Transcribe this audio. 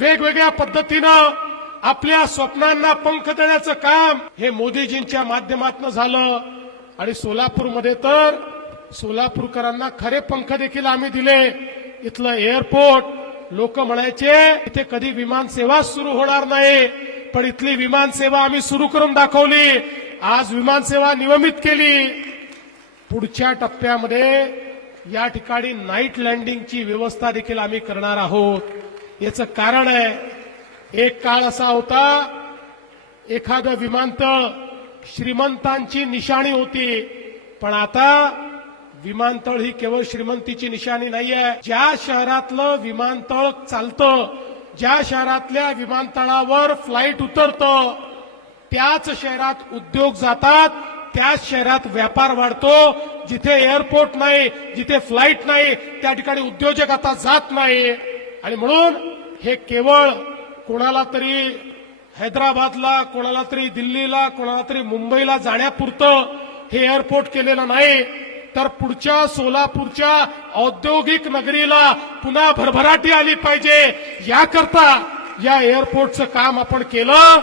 वेगवेगळ्या पद्धतीनं आपल्या स्वप्नांना पंख देण्याचं काम हे मोदीजींच्या माध्यमातून झालं. आणि सोलापूरमध्ये तर सोलापूरकरांना खरे पंख देखील आम्ही दिले. इथलं एअरपोर्ट लोक म्हणायचे इथे कधी विमान सेवा सुरू होणार नाही पण इथली विमान सेवा आम्ही सुरू करून दाखवली. आज विमान सेवा नियमित केली. पुढच्या टप्प्यामध्ये या ठिकाणी नाईट लँडिंगची व्यवस्था देखील आम्ही करणार आहोत. याचं कारण आहे एक काळ असा होता एखादं विमानतळ श्रीमंतांची निशाणी होती. पण आता विमानतळ ही केवळ श्रीमंतीची निशाणी नाहीये. ज्या शहरातलं विमानतळ चालतं ज्या शहरातल्या विमानतळावर फ्लाईट उतरतं त्याच शहरात उद्योग जातात त्याच शहरात व्यापार वाढतो. जिथे एअरपोर्ट नाही जिथे फ्लाईट नाही त्या ठिकाणी उद्योजक आता जात नाही. आणि म्हणून हे केवळ कोणाला तरी हैदराबादला कोणाला तरी दिल्लीला कोणाला तरी मुंबईला जाण्यापुरतं हे एअरपोर्ट केलेलं नाही तर पुढच्या सोलापूरच्या औद्योगिक नगरीला पुन्हा भरभराटी आली पाहिजे. याकरता या एअरपोर्टचं काम आपण केलं.